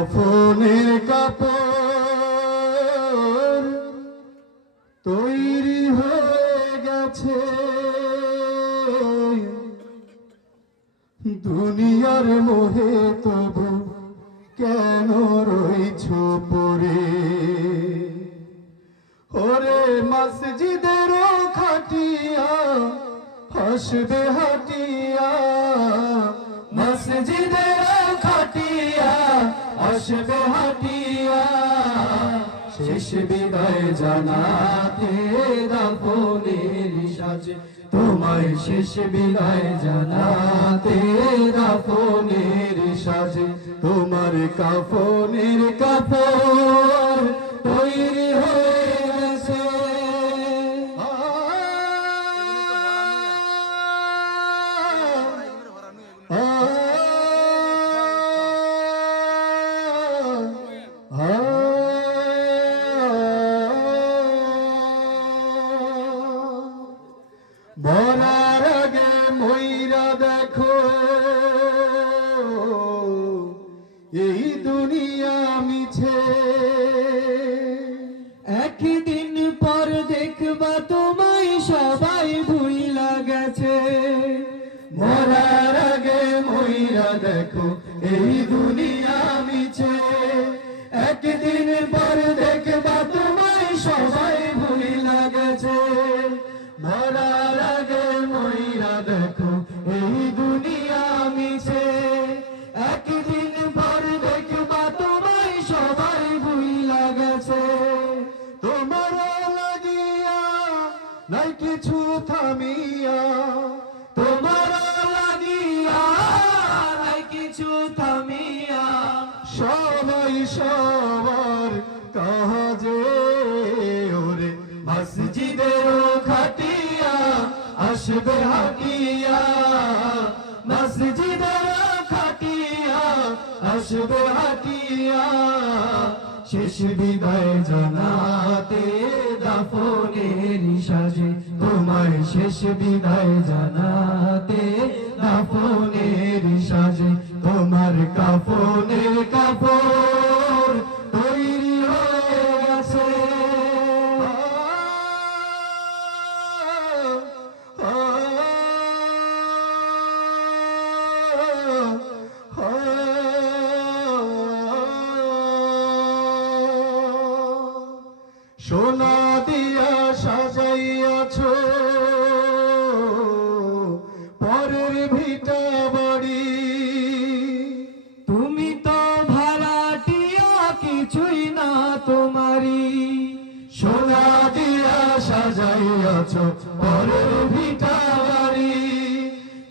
কফনের কাপড় তৈরি হয়ে গেছে। দুনিয়ার মোহে তবু কেন রইছ পরে ওরে মসজিদের খাটিয়া, হাসবে হাটিয়া হাসবে হাটিয়া শেষ বিদায় জানাতে দাফনের সাজে তোমায় শেষ বিদায় জানাতে দাফনের সাজে তোমার কাফনের কাপড় মরার আগে ময়রা দেখো, এই দুনিয়া মিছে। একদিন পর দেখবা তোমায় সবাই ভুইলা গেছে। মরার আগে ময়রা দেখো, এই দুনিয়া মিছে। একদিন পর তোমার লাগিয়া নাই কিছু থামিয়া। তোমার লাগিয়া নাই কিছু থামিয়া। সবাই সবার কাজে ওরে মসজিদের খাটিয়া, আসবে হাটিয়া। মসজিদের খাটিয়া, আসবে হাটিয়া। শেষ বিদায় জানাতে দাফনের সাজে। তোমায় শেষ বিদায় জানাতে দাফনের সোনা দিয়া সাজাইয়াছ। পরের ভিটা বাড়ি। তুমি তো ভাড়াটিয়া কিছুই না তোমারি সোনা দিয়া সাজাইয়াছ পরের ভিটা বাড়ি।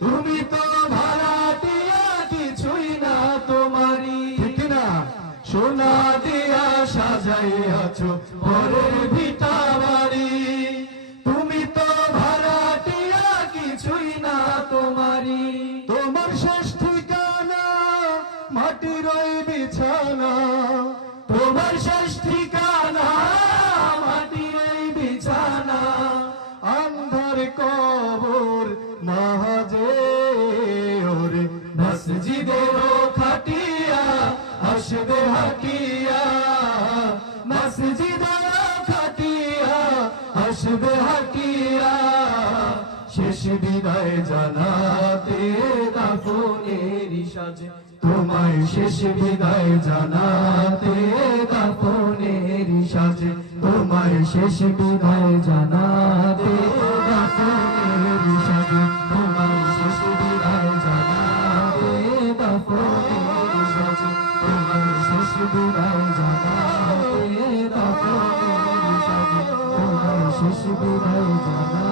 তুমি তো ভাড়াটিয়া কিছুই না তোমারি ঠিক না সোনা দিয়া সাজাইয়াছ পরের ভিটা তুমি তো ভাড়াটিয়া, কিছুই না তোমারি তোমার শেষ ঠিকানা, মাটির ওই বিছানা। তোমার শেষ ঠিকানা, মাটির ওই বিছানা। আন্ধার কবর মাহাজে, ওরে মসজিদের খাটিয়া, আসবে হাটিয়া মসজিদের খাটিয়া আসবে হাটিয়া শেষ বিদায় জানাতে দাফনের সাজে। তোমায় শেষ বিদায় জানাতে দাফনের সাজে। তোমায় শেষ বিদায় জানাতে দাফনের সাজে। তোমায় শেষ বিদায় জানাতে দাফনের জানাতে দাফনের সাজে তোমায় শেষ বিদায় জানাতে